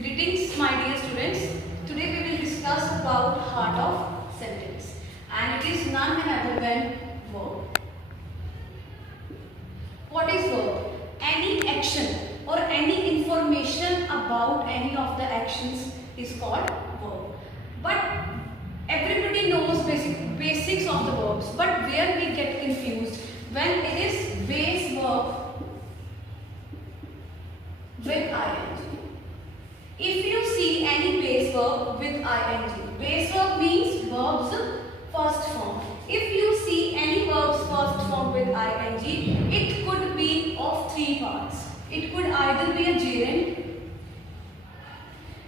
Greetings my dear students. Today we will discuss about heart of sentence, and it is none other than verb. What is verb? Any action or any information about any of the actions is called verb. But everybody knows basics of the verbs, but where we get confused when it is base verb with ing. If you see any base verb with ing, base verb means verb's first form. If you see any verb's first form with ing, it could be of three parts. It could either be a gerund,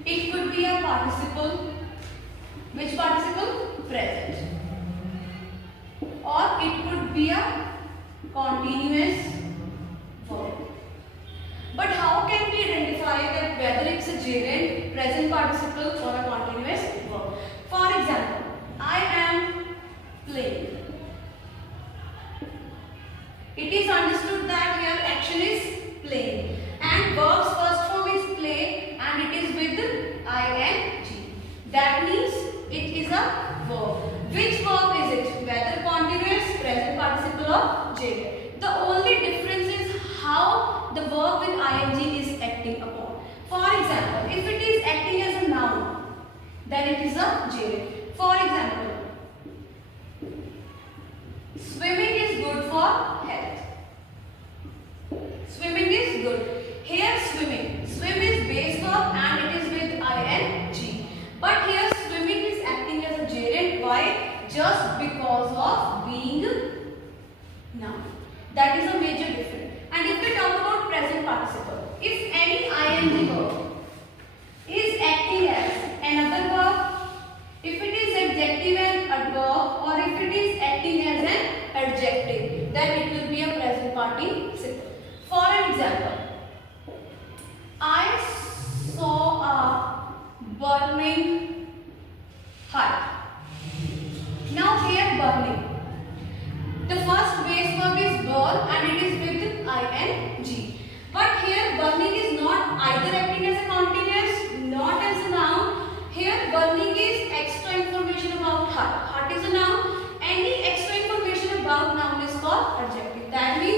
it could be a participle. Which participle? Present. Or it could be a continuous verb. But how can we identify that whether it's a gerund, present participle or a continuous verb? For example, I am playing. It is understood that here action is playing and verb's first form is play and it is with ing. That means it is a verb. Which verb is it? Whether continuous, present participle or gerund. The only difference is how the verb with ing is acting upon. For example, if it is acting as a noun, then it is a gerund. For example, swimming is good for health. Swimming is good. Here swimming. Swim is base verb and it is with ing. But here swimming is acting as a gerund. Why? Just because of being noun. That is a major difference. And if we talk about present participle, if any ing verb is acting as another verb, if it is adjective and adverb, or if it is acting as an adjective, then it will be a present participle. For an example, I saw a burning hut. Now here burning. The first base verb is burn and it is with ing. But here burning is not either acting as a continuous, not as a noun. Here burning is extra information about hut. Hut is a noun. Any extra information about noun is called adjective. That means